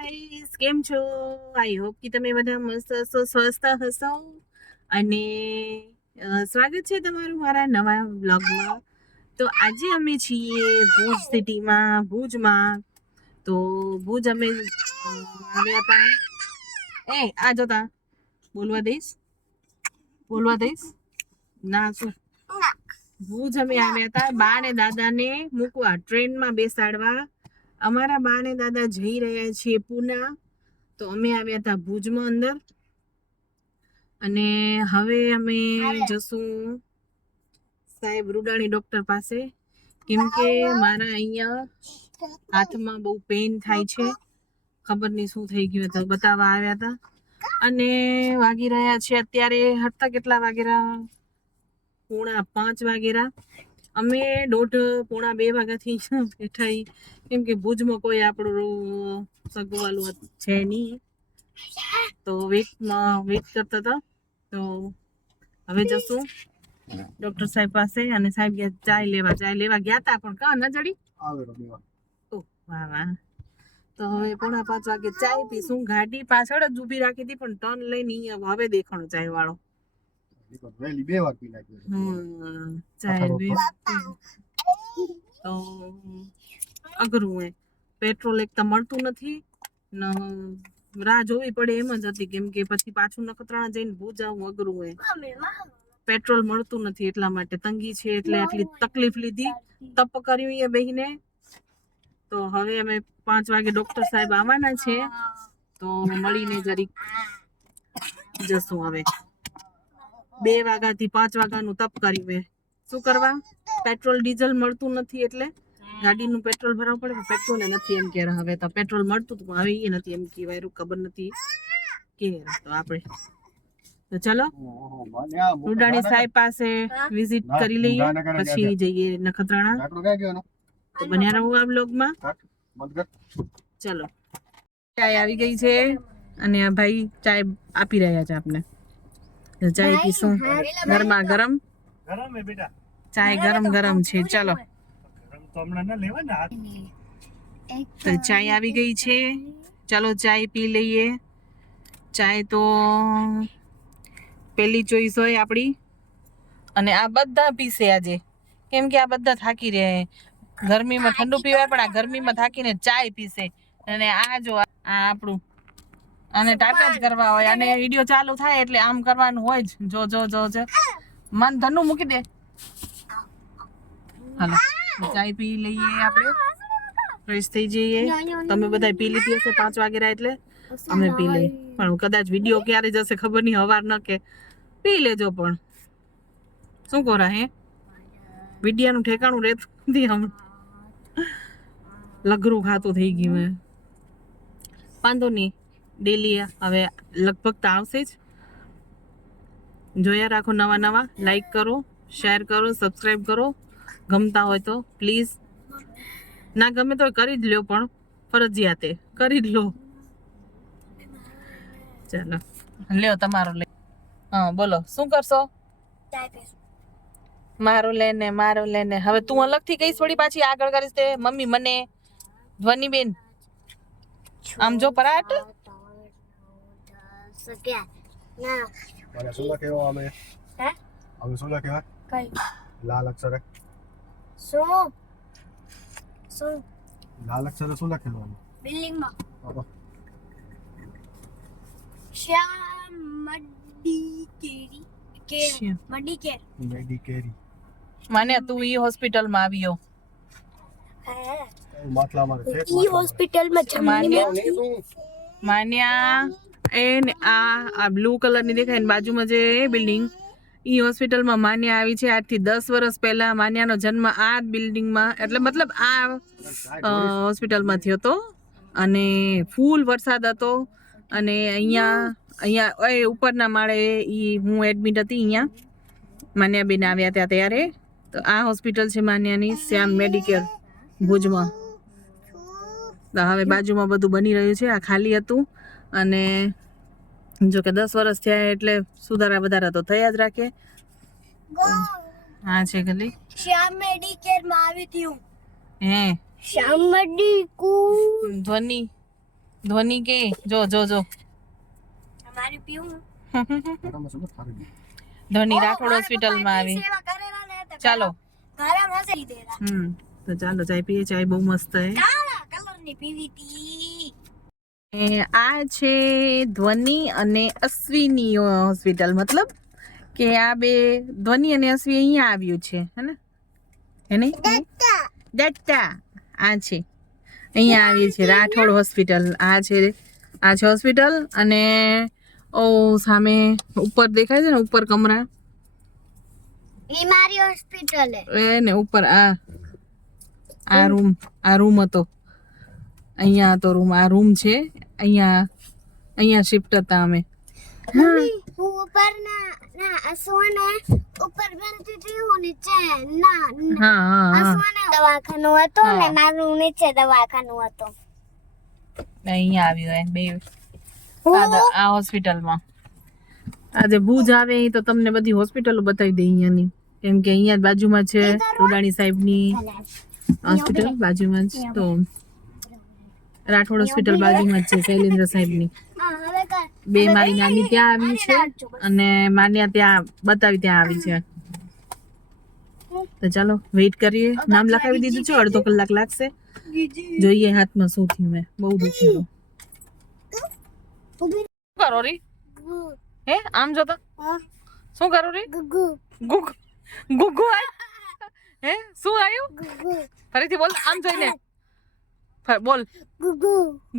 Guys, કેમ છો? I hope કે તમે બધા મસ્ત હશો, સ્વસ્થ હશો. અને સ્વાગત છે તમારું મારા નવા વ્લોગમાં. તો આજે અમે છીએ ભુજ સિટીમાં, ભુજમાં. તો ભુજ અમે આવ્યા હતા. આ જોતા બોલવા દઈશ ના શું ભુજ અમે આવ્યા હતા બા ને દાદાને મૂકવા, ટ્રેનમાં બેસાડવા. અમારા બા ને દાદા જઈ રહ્યા છીએ પૂના, તો અમે આવ્યા હતા ભુજમાં અંદર. અને હવે અમે જશું સાહેબ રૂડાણી ડોક્ટર પાસે, કેમ કે મારા અહીંયા હાથમાં બહુ પેઇન થાય છે. ખબર નહીં શું થઈ ગયું હતું, બતાવવા આવ્યા હતા. અને વાગી રહ્યા છે અત્યારે હટતા કેટલા વાગેરા, 4:45 વાગેરા. અમે 1:30-1:45 વાગ્યાથી બેઠા, કેમ કે ભુજમાં કોઈ આપણું સગવાલું છે નહીં, તો વેઇટ કરતા હતા. તો હવે જશું ડોક્ટર સાહેબ પાસે. અને સાહેબ ચાય લેવા ગયા હતા, પણ કાં ન જડી. વાહ વાહ. તો હવે 4:45 વાગે ચાય પીશું. ગાડી પાછળ જ ઊભી રાખી હતી, પણ ટર્ન લઈને હવે દેખાણો ચાય વાળો. તો અઘરું હોય, પેટ્રોલ એક તો મળતું નથી ને રાહ જોવી પડે એમ જ હતી, કેમ કે પછી પાછું નખત્રાણા જઈને ભુજ આવું અઘરું હોય. પેટ્રોલ મળતું નથી, એટલા માટે તંગી છે, એટલે આટલી તકલીફ લીધી, તપ કર્યું એ બહીને. તો હવે અમે 5 વાગે ડોક્ટર સાહેબ આવવાના છે, તો મળીને જરીક જશું. હવે 2 વાગ્યાથી 5 વાગ્યાનું તપ કર્યું. શું કરવા? પેટ્રોલ ડીઝલ મળતું નથી, એટલે ગાડીનું પેટ્રોલ ભરાવવું પડે. પેટ્રોલ નથી એમ કે હવે તો પેટ્રોલ મળતું હતું, હવે એ નથી એમ કહેવાય, ખબર નથી કે. તો આપણે તો ચલો રૂડાણી સાહેબ પાસે વિઝિટ કરી લઈએ, પછી જઈએ નખત્રાણા. તો બન્યા રહો આ બ્લોગમાં. ચલો, ચાય આવી ગઈ છે અને આ ભાઈ ચાય આપી રહ્યા છે આપને. ચાય પીશું ગરમા ગરમ. ચાય ગરમ ગરમ છે. ચલો, તો ચાય આવી ગઈ છે, ચાલો ચાય પી લઈએ. ચાય તો પેલી ચોઈસ હોય આપણી. અને આ બધા પીશે આજે, કેમ કે આ બધા થાકી રહ્યા. ગરમીમાં ઠંડુ પીવાય, પણ આ ગરમીમાં થાકીને ચાય પીશે. અને આ જો આ આપણું, અને ટાટા જ કરવા હોય, અને વિડીયો ચાલુ થાય એટલે આમ કરવાનું હોય જ. જો જો જો જો મન ધનુ મૂકી દે. હાલો, ચાય પી લઈએ આપણે, ફ્રેશ થઈ જઈએ. તમે બધા પી લીધી હશે 5 વાગ્યા એટલે અમે પી લઈએ. પણ કદાચ વિડીયો ક્યારે જશે ખબર નહીં, હવાર ન કે પી લેજો. પણ શું કોરા હે, વિડિયાનું ઠેકાણું રહેતું નથી. હમણાં લઘરું ખાતું થઈ ગયું હે. વાંધો નહીં, ડેલી હવે લગભગ તો આવશે જ. જોયા રાખો નવા નવા. લાઈક કરો, શેર કરો, સબસ્ક્રાઈબ કરો. ગમતા હોય તો પ્લીઝ, ના ગમે તો કરી જ લો, પણ ફરજિયાત કરી જ લો. ચાલો લ્યો તમારો લે. હા બોલો, શું કરશો? મારું લેને. હવે તું અલગથી કહીશ, થોડી પાછી આગળ કરીશ તે મમ્મી મને. ધ્વની બેન આમ જો પરાટ. લાલ અક્ષરે શું લખેલું બિલ્ડિંગમાં? શ્યામ મડીકેરી. માને તું ઈ હોસ્પિટલમાં આવ્યો. માન્યા એ આ બ્લુ કલરની દેખાય ને બાજુમાં જે બિલ્ડિંગ, ઈ હોસ્પિટલમાં માન્યા આવી છે. આજથી 10 વર્ષ પહેલા માન્યાનો જન્મ આ બિલ્ડિંગમાં, એટલે મતલબ આ હોસ્પિટલમાં થયો હતો. અને ફૂલ વરસાદ હતો. અને અહીંયા ઉપરના માળે હું એડમિટ હતી. અહીંયા માન્યા બેન આવ્યા હતા ત્યારે. તો આ હોસ્પિટલ છે માન્યાની, શ્યામ મેડિકેર ભુજમાં. તો હવે બાજુમાં બધું બની રહ્યું છે, આ ખાલી હતું. અને જો કે 10 વર્ષ થયા એટલે સુધારા વધારા તો થયા જ રાખે. હા છે ગલી શ્યામ મેડિકેર માં આવી હતી હું. હે શ્યામ મેડિકુ ધ્વનિ ધ્વનિ કે જો જો જો અમારી પીવું ધ્વનિ રાઠોડ હોસ્પિટલમાં આવી. ચાલો ગરમ હશે ઈ દેરા તો ચાલો ચાય પીએ. ચાય બહુ મસ્ત હે. કાળા કલરની પીવીતી આ છે ધ્વનિ અને અશ્વિની હોસ્પિટલ, મતલબ કે આ બે ધ્વનિ અને અશ્વિ અહીંયા આવ્યું છે હે ને દત્તા આ છે અહીંયા આવી છે રાઠોડ હોસ્પિટલ. આ છે હોસ્પિટલ. અને ઓ સામે ઉપર દેખાય છે ને, ઉપર કમરા ઈ મારી હોસ્પિટલ હે એ ને ઉપર આ રૂમ હતો. અહીંયા હતો રૂમ. આ રૂમ છે. અહીંયા શિફ્ટ હતા અમે. મમ્મી હું ઉપર ના અસવાને ઉપર બનતી હતી, હું નીચે ના હા અસવાને દવાખાનું હતું ને મારું નીચે દવાખાનું હતું. અહીંયા આવ્યું હે બે આ હોસ્પિટલમાં. આજે ભુજ આવે તો તમને બધી હોસ્પિટલો બતાવી દે અહીંયાની, કેમ કે અહીંયા બાજુમાં છે રૂડાણી સાહેબની હોસ્પિટલ બાજુમાં જ. તો રાઠોડ હોસ્પિટલ બાજુમાં જ છે શૈલેન્દ્ર સાહેબની. બે મારી નાની ત્યાં આવી છે અને માન્યા ત્યાં બતાવી ત્યાં આવી છે. તો ચાલો વેઇટ કરીએ. નામ લખાવી દીધું છે. અડધો કલાક લાગશે. જોઈએ હાથમાં શું થયું. મેં બહુ દુખ્યું. શું કરો રી? હે આમ જો તો શું કરું રી? ગુગુ ગુગુ હે શું આવ્યું? ફરીથી બોલ. આમ જોઈને બોલ.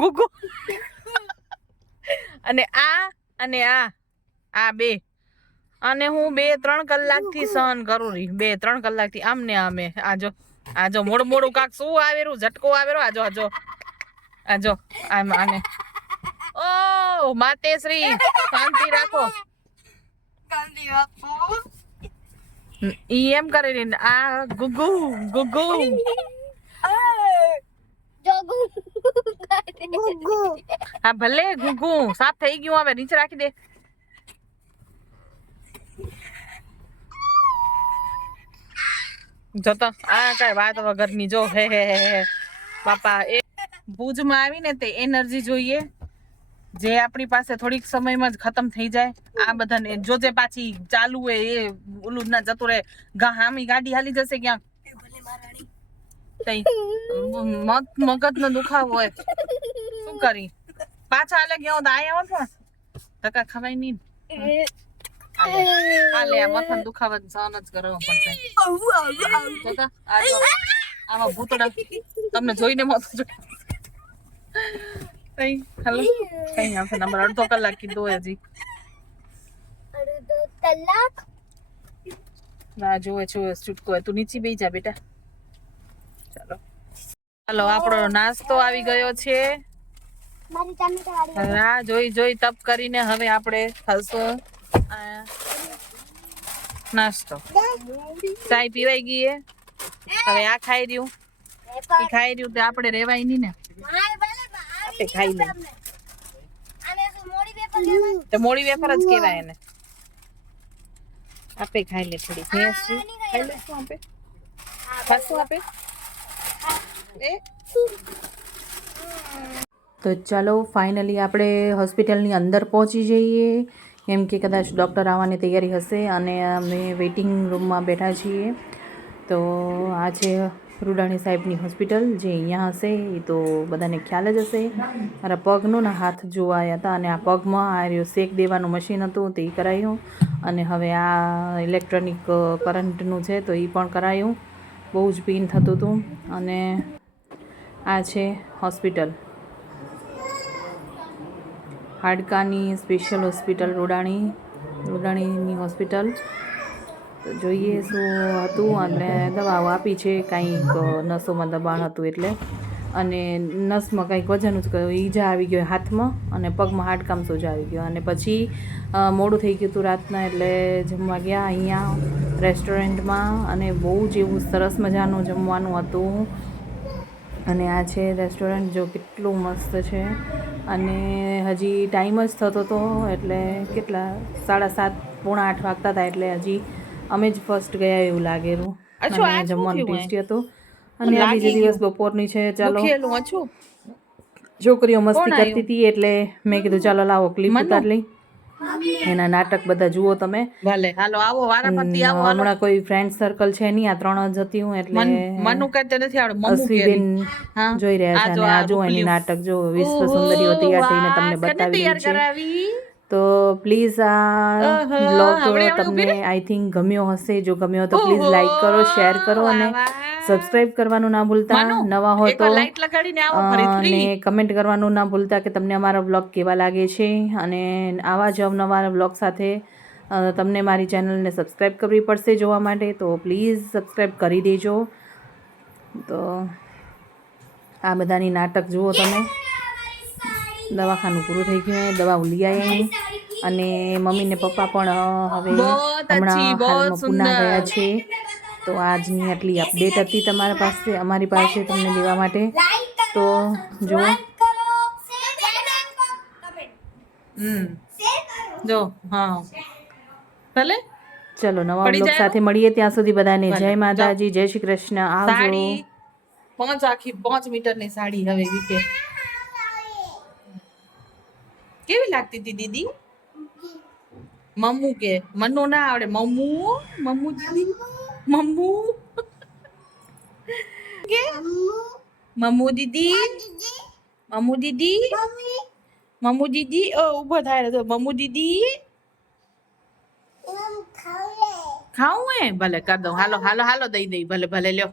ગુગુ અને આ બે અને હું 2-3 કલાકથી સહન કરું રહી. 2-3 કલાકથી આમ ને આમે. આજો મોડું કાક શું આવેરું, ઝટકો આવેરો. આજો આમ આને. ઓ માતેશ્રી શાંતિ રાખો. ઈ એમ કરે ને આ ગુગુ હા ભલે ગુગુ સાફ થઈ ગયું. હવે નીચે રાખી દે. જોતો આ કઈ વાત વગરની જો હે બાપા. એ ભુજમાં આવીને તે એનર્જી જોઈએ જે આપણી પાસે થોડીક સમયમાં જ ખતમ થઈ જાય. આ બધાને જોજે પાછી ચાલુ હોય એ ઓલું ના જતું રહે. હામી ગાડી હાલી જશે ક્યાંક. મગજ નો દુખાવો હોય શું કરી. પાછા હાલે ગયા તો આયા હોત પણ ધક્કા ખવાય નહીં. હાલે આ મથન દુખાવા સહન જ કરવો પડશે. આમાં ભૂતડા તમને જોઈને મત હાલો કઈ આવશે નંબર. અડધો કલાક કીધું હજી. ના જોવે છૂટકો હોય. તું નીચે બેસી જા બેટા. ચાલો આપણો નાસ્તો આવી ગયો છે. રાહ જોઈ તપ કરીને હવે આપણે ખાશું નાસ્તો. ચાય પીવાઈ ગઈ. હવે આ ખાઈ રહ્યું તો આપણે રેવાય નહીં ને. આપણે ખાઈ લઈએ તો મોડી વેફર જ કહેવાય એને. આપે ખાઈ લે થોડી. ખાઈ લે શું આપે ખાશું આપે. તો ચાલો ફાઇનલી આપણે હોસ્પિટલની અંદર પહોંચી જઈએ, કેમ કે કદાચ ડૉક્ટર આવવાની તૈયારી હશે અને અમે વેઇટિંગ રૂમમાં બેઠા છીએ. તો આ છે રૂડાણી સાહેબની હોસ્પિટલ જે અહીંયા હશે. એ તો બધાને ખ્યાલ જ હશે. મારા પગનું ને હાથ જોવાયા હતા અને આ પગમાં આ રહ્યું શેક દેવાનું મશીન હતું તે કરાયું. અને હવે આ ઇલેક્ટ્રોનિક કરંટનું છે તો એ પણ કરાયું. બહુ જ પેઇન થતું હતું. અને આ છે હોસ્પિટલ, હાડકાની સ્પેશિયલ હોસ્પિટલ રૂડાણીની હોસ્પિટલ. તો જોઈએ શું હતું. અને દવાઓ આપી છે. કંઈક નસોમાં દબાણ હતું એટલે, અને નસમાં કંઈક વજન જ ઈજા આવી ગયો હાથમાં અને પગમાં હાડકામ સોજા આવી ગયો. અને પછી મોડું થઈ ગયું હતું રાતના એટલે જમવા ગયા અહીંયા રેસ્ટોરન્ટમાં. અને બહુ જ એવું સરસ મજાનું જમવાનું હતું. અને આ છે રેસ્ટોરન્ટ જો કેટલું મસ્ત છે. અને હજી ટાઈમ જ થતો હતો એટલે કેટલા 7:30 પોણા 8 વાગતા હતા. એટલે હજી અમે જ ફર્સ્ટ ગયા એવું લાગેલું. અને જમવાનું ટેસ્ટી હતું. અને આ બીજો દિવસ બપોરની છે. ચાલો છોકરીઓ મસ્તી કોણ કરતી હતી એટલે મેં કીધું ચાલો લાવો ક્લિપ મનુ? ઉતાર લઈ. એના નાટક બધા જુઓ તમે. ભલે હાલો આવો વારાફરતી આવો હાલો હમણાં કોઈ ફ્રેન્ડ સર્કલ છે નહીં, આ 3 જ હતી હું એટલે મનુ કહેતે નથી આવડે મમ્મુ અશ્વીબેન હા જોઈ રહ્યા છે અને આ જો એની નાટક જો વિશ્વ સુંદરીઓ તૈયાર થઈને તમને બતાવી રહી છે. કરાવી તો પ્લીઝ આ ઓહો, બ્લોગ હવડે હવડે તમને આઈ થિંક ગમ્યો હશે. જો ગમ્યો તો પ્લીઝ લાઈક કરો, શેર કરો અને સબસ્ક્રાઇબ કરવાનું ના ભૂલતા. નવા હોય તો લાઈટ લગાડીને આવો ફરી અને કમેન્ટ કરવાનું ના ભૂલતા કે તમને અમારા બ્લોગ કેવા લાગે છે. અને આવા જ અવનવા બ્લોગ સાથે તમને મારી ચેનલને સબસ્ક્રાઈબ કરવી પડશે જોવા માટે, તો પ્લીઝ સબસ્ક્રાઈબ કરી દેજો. તો આ બધાની નાટક જુઓ તમે. દવાખાનું પૂરું થઈ ગયું, દવા લઈ આવ્યા અને મમ્મી ને પપ્પા પણ હવે હમણાં હાલમાં પૂના ગયા છે. તો આજની આટલી અપડેટ હતી તમારા પાસે, અમારી પાસે તમને દેવા માટે. તો જો જો હા ભલે ચલો નવા પડી બ્લોગ જાય સાથે મળીએ. ત્યાં સુધી બધાને ભલે, જય જાઓ. માતાજી, જય શ્રી કૃષ્ણ. આવજો. સાડી 5 મીટરની સાડી હવે વીટે કેવી લાગતી હતી દીદી? મમ્મુ કે મન્નુ ના આવડે મમ્મુ મમ્મુ દીદી મમ્મુ કે મમ્મુ દીદી મમ્મુ દીદી મમ્મુ દીદી ઓ ઊભો થાય તો મમ્મુ દીદી ખાવું હે ભલે કર દઉં. હાલો હાલો હાલો દઈ દઈ ભલે ભલે લ્યો.